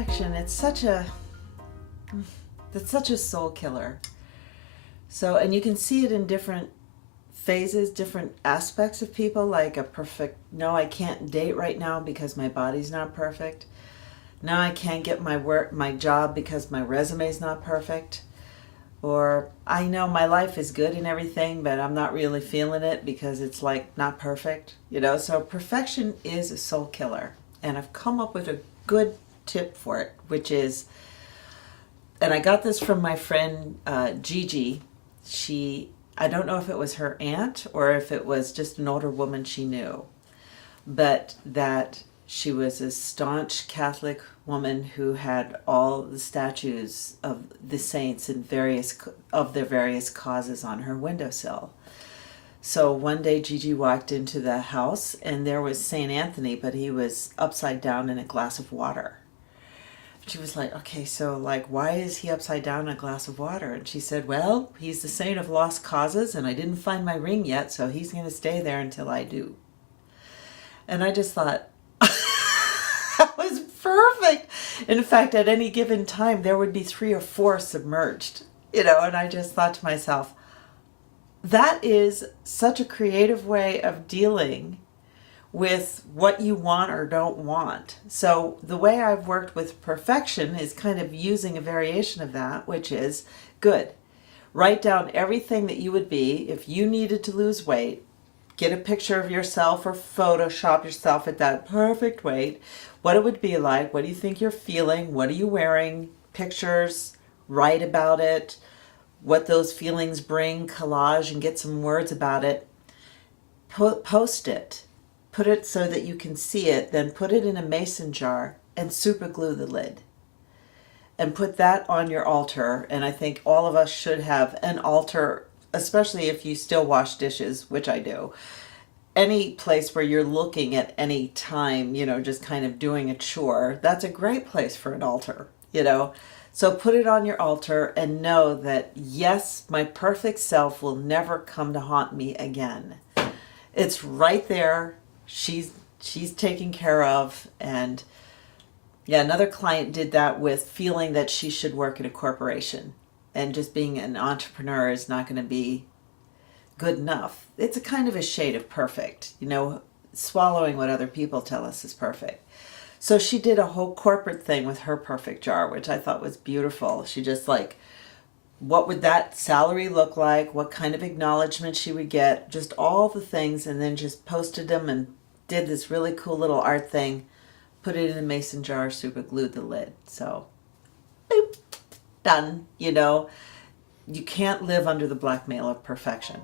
perfection, it's such a soul killer. So, and you can see it in different phases, different aspects of people, like a perfect, no, I can't date right now because my body's not perfect. No, I can't get my job because my resume's not perfect. Or I know my life is good and everything, but I'm not really feeling it because it's like not perfect, So perfection is a soul killer. And I've come up with a good tip for it, which is, and I got this from my friend Gigi. I don't know if it was her aunt or if it was just an older woman she knew, but that she was a staunch Catholic woman who had all the statues of the saints and their various causes on her windowsill. So one day Gigi walked into the house and there was St. Anthony, but he was upside down in a glass of water. She was like, okay, so like, why is he upside down in a glass of water? And she said, well, he's the saint of lost causes and I didn't find my ring yet, so he's going to stay there until I do. And I just thought, that was perfect. In fact, at any given time, there would be 3 or 4 submerged, and I just thought to myself, that is such a creative way of dealing with what you want or don't want. So the way I've worked with perfection is kind of using a variation of that, which is good. Write down everything that you would be if you needed to lose weight. Get a picture of yourself or Photoshop yourself at that perfect weight. What it would be like. What do you think you're feeling? What are you wearing? Pictures. Write about it. What those feelings bring. Collage and get some words about it. Post it. Put it so that you can see it. Then put it in a mason jar and super glue the lid. And put that on your altar. And I think all of us should have an altar, especially if you still wash dishes, which I do. Any place where you're looking at any time, just kind of doing a chore, that's a great place for an altar, So put it on your altar and know that, yes, my perfect self will never come to haunt me again. It's right there. She's taken care of. And yeah, another client did that with feeling that she should work at a corporation. And just being an entrepreneur is not going to be good enough. It's a kind of a shade of perfect, swallowing what other people tell us is perfect. So she did a whole corporate thing with her perfect jar, which I thought was beautiful. She just what would that salary look like? What kind of acknowledgement she would get? Just all the things, and then just posted them and did this really cool little art thing. Put it in a mason jar, super glued the lid. So, boop, done, You can't live under the blackmail of perfection.